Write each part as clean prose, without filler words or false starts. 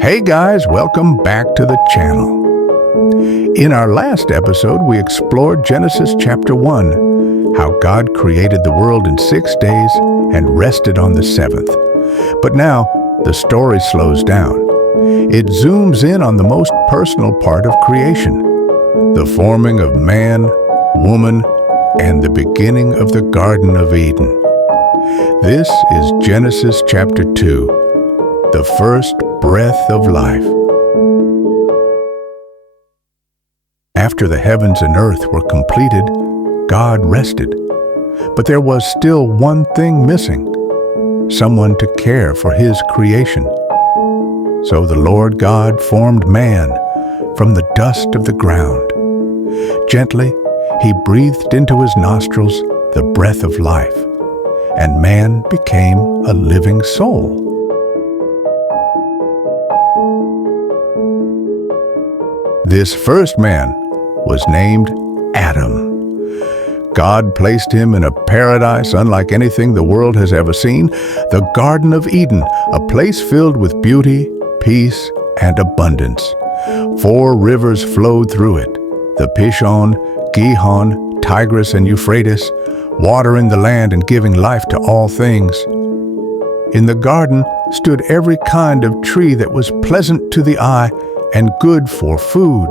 Hey guys, welcome back to the channel. In our last episode, we explored Genesis chapter 1, how God created the world in 6 days and rested on the seventh. But now, the story slows down. It zooms in on the most personal part of creation, the forming of man, woman, and the beginning of the Garden of Eden. This is Genesis chapter 2, the first breath of life. After the heavens and earth were completed, God rested. But there was still one thing missing, someone to care for his creation. So the Lord God formed man from the dust of the ground. Gently, he breathed into his nostrils the breath of life, and man became a living soul. This first man was named Adam. God placed him in a paradise unlike anything the world has ever seen, the Garden of Eden, a place filled with beauty, peace, and abundance. 4 rivers flowed through it, the Pishon, Gihon, Tigris, and Euphrates, watering the land and giving life to all things. In the garden stood every kind of tree that was pleasant to the eye and good for food,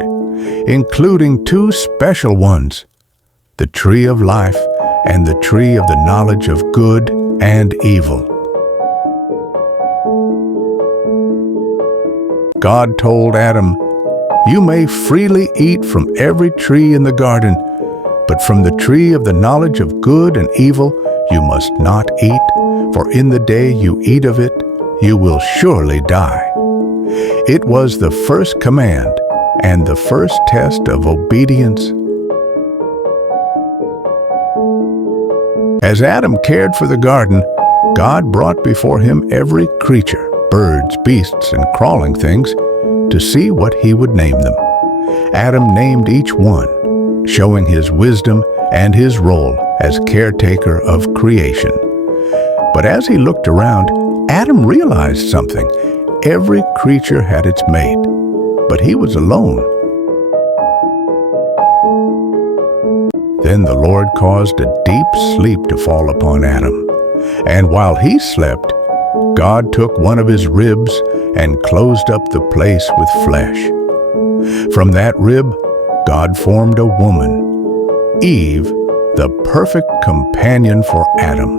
including 2 special ones, the tree of life and the tree of the knowledge of good and evil. God told Adam, "You may freely eat from every tree in the garden, but from the tree of the knowledge of good and evil you must not eat, for in the day you eat of it, you will surely die." It was the first command and the first test of obedience. As Adam cared for the garden, God brought before him every creature, birds, beasts, and crawling things, to see what he would name them. Adam named each one, showing his wisdom and his role as caretaker of creation. But as he looked around, Adam realized something. Every creature had its mate, but he was alone. Then the Lord caused a deep sleep to fall upon Adam, and while he slept, God took one of his ribs and closed up the place with flesh. From that rib, God formed a woman, Eve, the perfect companion for Adam.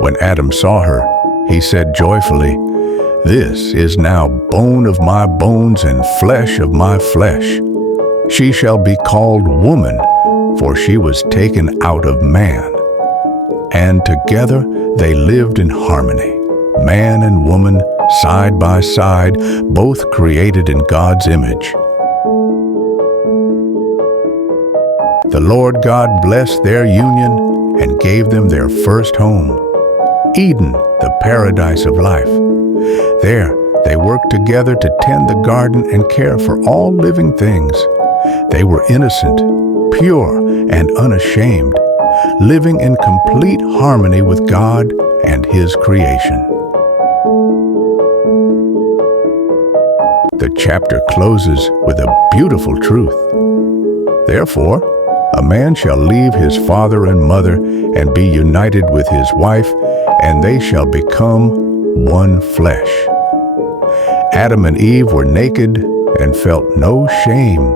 When Adam saw her, he said joyfully, "This is now bone of my bones and flesh of my flesh. She shall be called woman, for she was taken out of man." And together they lived in harmony, man and woman, side by side, both created in God's image. The Lord God blessed their union and gave them their first home, Eden, the paradise of life. There, they worked together to tend the garden and care for all living things. They were innocent, pure, and unashamed, living in complete harmony with God and His creation. The chapter closes with a beautiful truth. Therefore, a man shall leave his father and mother and be united with his wife, and they shall become one flesh. Adam and Eve were naked and felt no shame,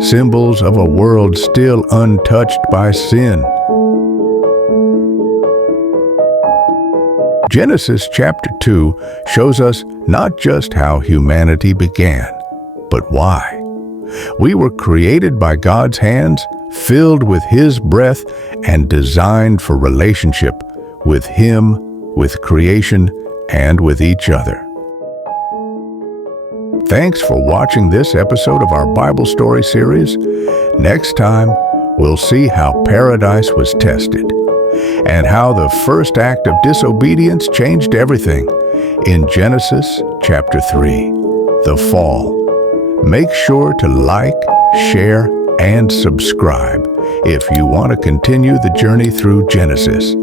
symbols of a world still untouched by sin. Genesis chapter 2 shows us not just how humanity began, but why. We were created by God's hands, filled with His breath, and designed for relationship with Him, with creation, and with each other. Thanks for watching this episode of our Bible story series. Next time, we'll see how paradise was tested and how the first act of disobedience changed everything in Genesis chapter 3, the fall. Make sure to like, share, and subscribe if you want to continue the journey through Genesis.